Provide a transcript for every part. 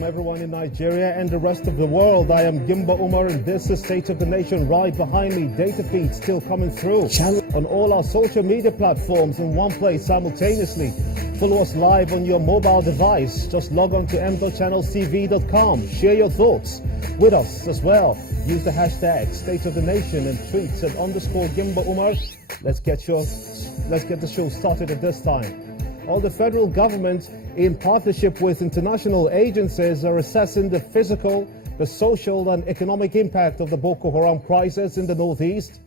welcome everyone in Nigeria and the rest of the world. I am Gimba Umar and this is State of the Nation. Right behind me, data feeds still coming through on all our social media platforms in one place simultaneously. Follow us live on your mobile device. Just log on to m.channeltv.com. Share your thoughts with us as well. Use the hashtag State of the Nation and tweets at _Gimba Umar. Let's get the show started at this time. All the federal government, in partnership with international agencies, are assessing the physical, the social and economic impact of the Boko Haram crisis in the northeast.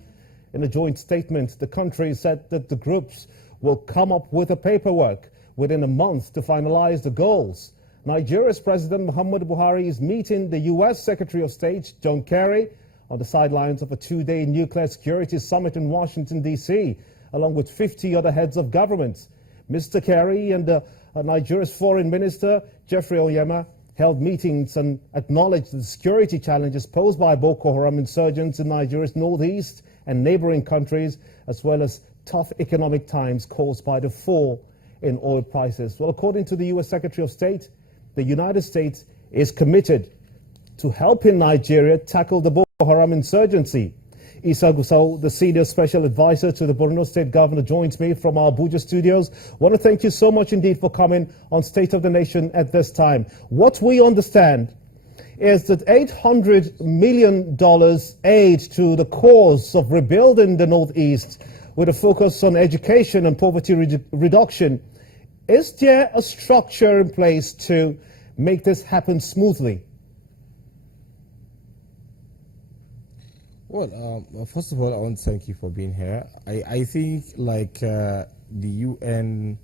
In a joint statement, the country said that the groups will come up with a paperwork within a month to finalize the goals. Nigeria's President Muhammadu Buhari is meeting the U.S. Secretary of State John Kerry on the sidelines of a two-day nuclear security summit in Washington, D.C., along with 50 other heads of government. Mr. Kerry and Nigeria's Foreign Minister Geoffrey Onyema held meetings and acknowledged the security challenges posed by Boko Haram insurgents in Nigeria's northeast and neighboring countries, as well as tough economic times caused by the fall in oil prices. Well, according to the U.S. Secretary of State, the United States is committed to helping Nigeria tackle the Boko Haram insurgency. Isa Gusau, the Senior Special Advisor to the Borno State Governor, joins me from our Abuja studios. I want to thank you so much indeed for coming on State of the Nation at this time. What we understand is that $800 million aid to the cause of rebuilding the Northeast with a focus on education and poverty reduction. Is there a structure in place to make this happen smoothly? Well, first of all, I want to thank you for being here. I think, like the UN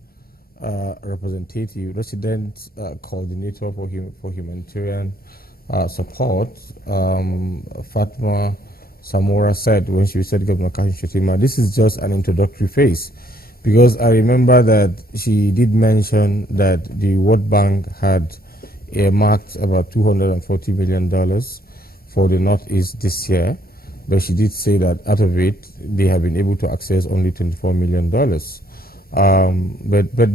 representative, resident coordinator for humanitarian support, Fatma Samora said when she said Governor Kashim Shettima, this is just an introductory phase, because I remember that she did mention that the World Bank had earmarked about $240 million for the Northeast this year. But she did say that out of it, they have been able to access only $24 million. But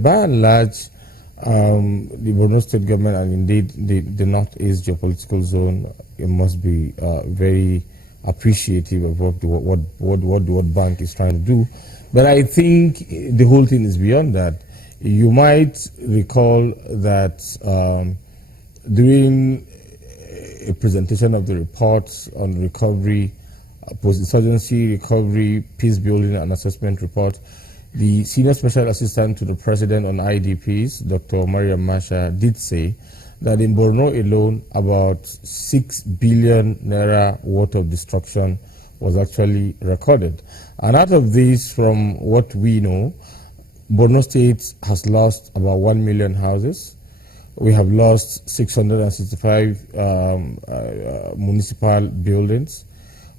by and large, the Borno State government and indeed the Northeast geopolitical zone, it must be very appreciative of what the World Bank is trying to do. But I think the whole thing is beyond that. You might recall that during a presentation of the reports on recovery, post-insurgency recovery, peace building and assessment report, the Senior Special Assistant to the President on IDPs, Dr. Mariam Masha, did say that in Borno alone, about 6 billion naira worth of destruction was actually recorded. And out of this, from what we know, Borno State has lost about 1 million houses. We have lost 665 municipal buildings.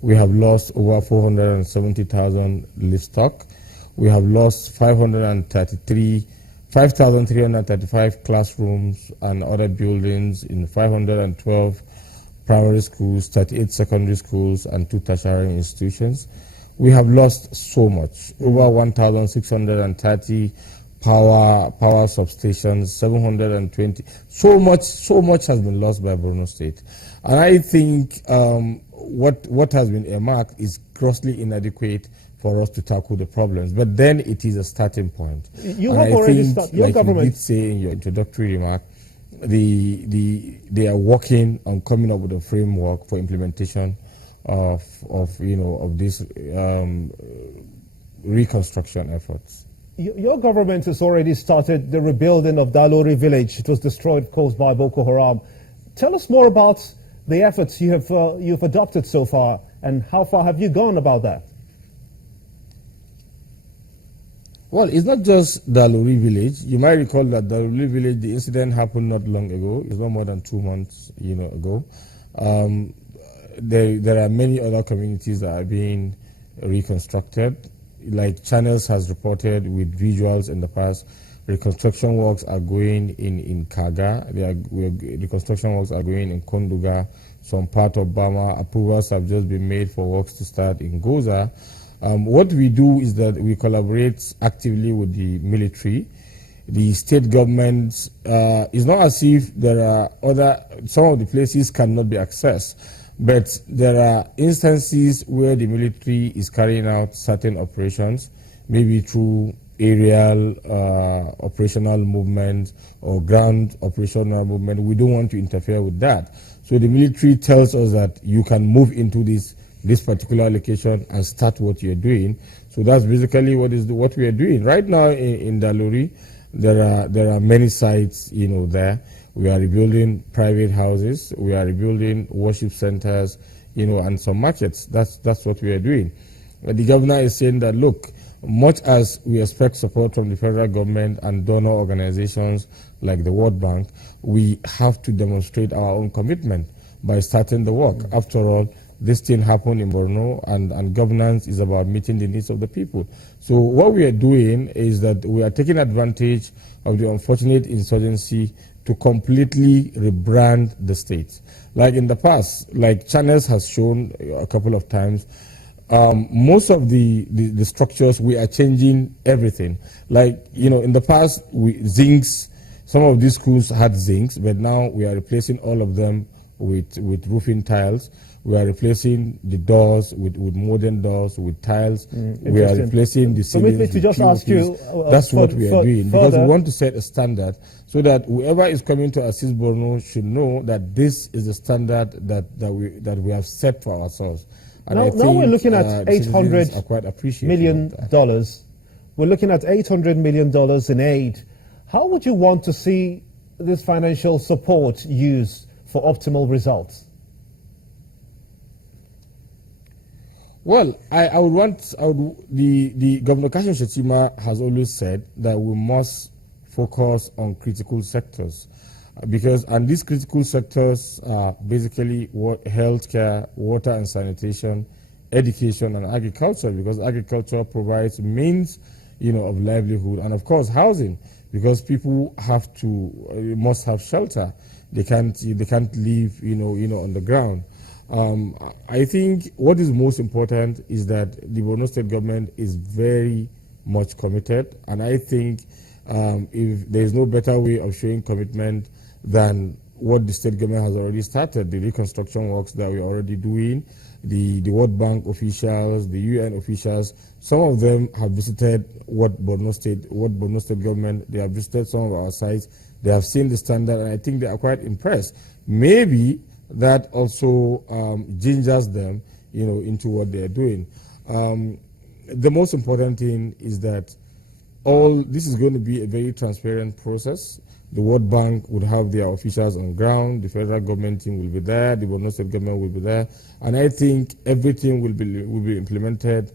We have lost over 470,000 livestock. We have lost 5,335 classrooms and other buildings in 512 primary schools, 38 secondary schools, and 2 tertiary institutions. We have lost so much, over 1,630 power substations, 720. So much has been lost by Borno State. And I think what has been earmarked is grossly inadequate for us to tackle the problems. But then it is a starting point. You have already started. Your government, you did say in your introductory remark, they are working on coming up with a framework for implementation of these reconstruction efforts. Your government has already started the rebuilding of Dalori village. It was destroyed, of course, by Boko Haram. Tell us more about the efforts you've adopted so far, and how far have you gone about that? Well, it's not just Dalori village. You might recall that Dalori village, the incident happened not long ago. It's not more than 2 months, ago. There are many other communities that are being reconstructed. Like Channels has reported with visuals in the past, reconstruction works are going in Kaga. Reconstruction works are going in Konduga, some part of Bama. Approvals have just been made for works to start in Goza. What we do is that we collaborate actively with the military. the state governments, it's not as if there are some of the places cannot be accessed, but there are instances where the military is carrying out certain operations, maybe through aerial operational movement or ground operational movement. We don't want to interfere with that. So the military tells us that you can move into this particular location and start what you're doing. So that's basically what we are doing right now in Dalori. There are many sites, there. We are rebuilding private houses. We are rebuilding worship centers, and some markets. That's what we are doing. The governor is saying that, look, much as we expect support from the federal government and donor organizations like the World Bank, we have to demonstrate our own commitment by starting the work. After all, this thing happened in Borno, and governance is about meeting the needs of the people. So what we are doing is that we are taking advantage of the unfortunate insurgency to completely rebrand the state. Like in the past, like Channels has shown a couple of times, most of the structures, we are changing everything. Like, in the past, zincs, some of these schools had zincs, but now we are replacing all of them with roofing tiles. We are replacing the doors with modern doors, with tiles. We are replacing the ceilings with just ask you, that's what we are doing, because we want to set a standard so that whoever is coming to assist Borno should know that this is the standard that we have set for ourselves. And now we're looking at $800 million. We're looking at $800 million in aid. How would you want to see this financial support used for optimal results? Well, the Governor Kashim Shettima has always said that we must focus on critical sectors, and these critical sectors are basically healthcare, water and sanitation, education and agriculture, because agriculture provides means, of livelihood, and of course housing, because people must have shelter. They can't live, on the ground. I think what is most important is that the Borno State government is very much committed, and I think if there is no better way of showing commitment than what the state government has already started, the reconstruction works that we are already doing, the World Bank officials, the UN officials, some of them have visited Borno State government, they have visited some of our sites, they have seen the standard, and I think they are quite impressed. Maybe that also gingers them, into what they are doing. The most important thing is that this is going to be a very transparent process. The World Bank would have their officials on ground, the federal government team will be there, the Borno State government will be there, and I think everything will be implemented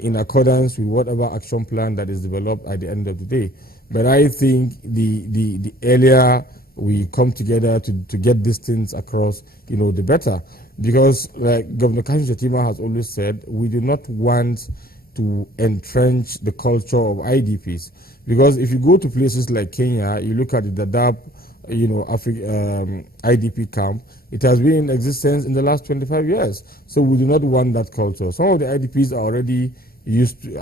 in accordance with whatever action plan that is developed at the end of the day. But I think the earlier we come together to get these things across, the better. Because like Governor Kashim Shettima has always said, we do not want to entrench the culture of IDPs. Because if you go to places like Kenya, you look at the Dadaab, IDP camp, it has been in existence in the last 25 years. So we do not want that culture. Some of the IDPs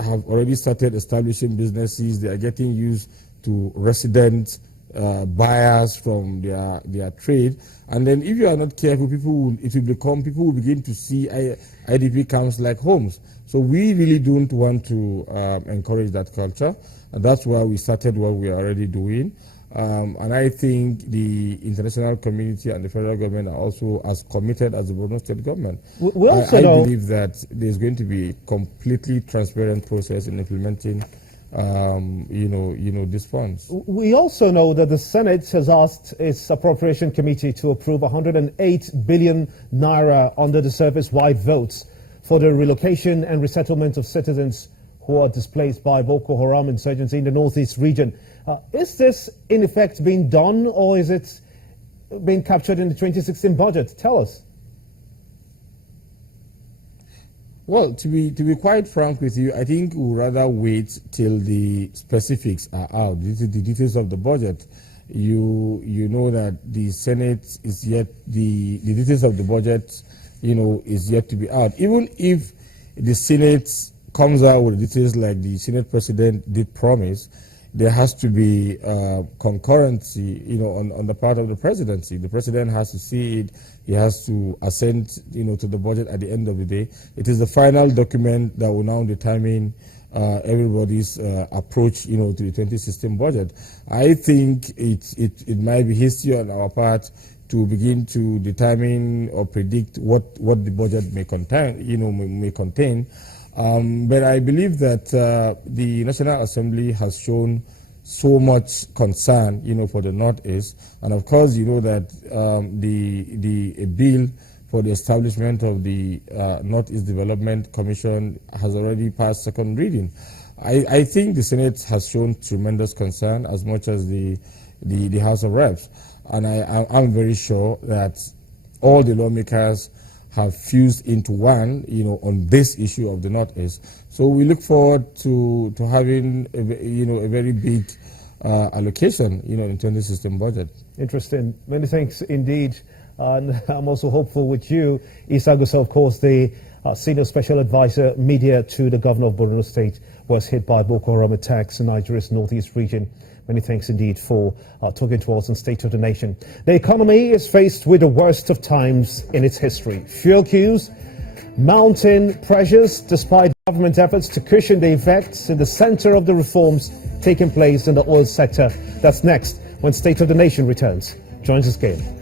have already started establishing businesses. They are getting used to resident buyers from their trade, and then if you are not careful, people will begin to see IDP camps like homes. So we really don't want to encourage that culture, and that's why we started what we are already doing. And I think the international community and the federal government are also as committed as the Borno State government. I believe that there's going to be a completely transparent process in implementing these funds. We also know that the Senate has asked its appropriation committee to approve 108 billion naira under the service-wide votes for the relocation and resettlement of citizens who are displaced by Boko Haram insurgency in the northeast region. Is this in effect being done, or is it being captured in the 2016 budget? Tell us. Well, to be quite frank with you, I think we'll rather wait till the specifics are out, the details of the budget. You know that the Senate is yet, the details of the budget, is yet to be out. Even if the Senate comes out with details like the Senate President did promise, there has to be concurrency, on the part of the presidency. The president has to see it. He has to assent, to the budget at the end of the day. It is the final document that will now determine everybody's approach, to the 2016 budget. I think it might be hasty on our part to begin to determine or predict what the budget may contain, but I believe that the National Assembly has shown so much concern, for the Northeast, and of course, that the bill for the establishment of the Northeast Development Commission has already passed second reading. I think the Senate has shown tremendous concern as much as the House of Reps. And I'm very sure that all the lawmakers have fused into one, on this issue of the Northeast. So we look forward to having, a very big allocation, in the 2016 budget. Interesting. Many thanks indeed. And I'm also hopeful with you, Issa Gusau, of course, the Senior Special Advisor Media to the Governor of Borno State, was hit by Boko Haram attacks in Nigeria's northeast region. Many thanks indeed for talking to us on State of the Nation. The economy is faced with the worst of times in its history. Fuel queues, mounting pressures despite government efforts to cushion the effects in the center of the reforms taking place in the oil sector. That's next when State of the Nation returns. Join us again.